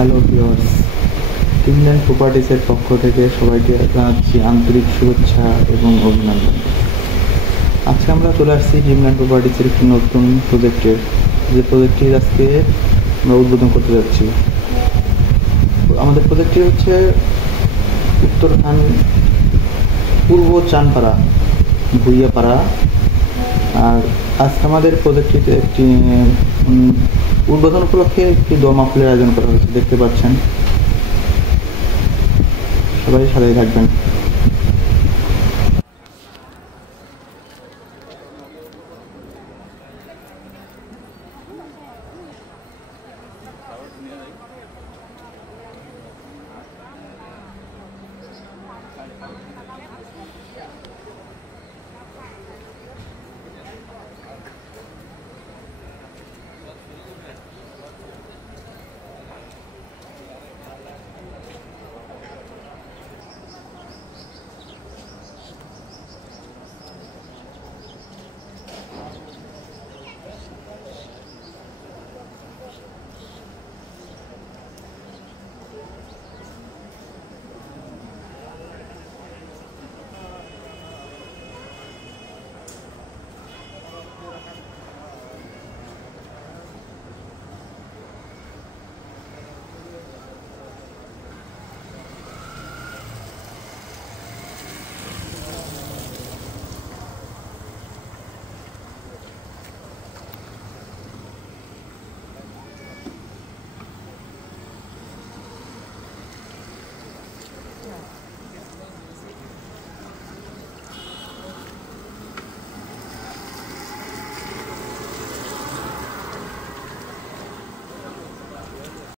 Hello viewers, Dreamland প্রপার্টিসের পক্ষ থেকে সবাইকে জানাচ্ছি আন্তরিক শুভেচ্ছা এবং অভিনন্দন। আজকে আমরা চলে আসছি ড্রিমল্যান্ড প্রপার্টিসের একটি নতুন প্রজেক্টের, যে প্রজেক্টটির আজকে আমরা উদ্বোধন করতে যাচ্ছি। আমাদের প্রজেক্টটি হচ্ছে উত্তরখান পূর্ব চানপাড়া ভুইয়াপাড়া। আর আজকে আমাদের প্রজেক্টটিতে একটি উদ্বোধন উপলক্ষে একটি দোয়া মাহফিলের আয়োজন করা হয়েছে, দেখতে পাচ্ছেন। সবাই সাথে থাকবেন।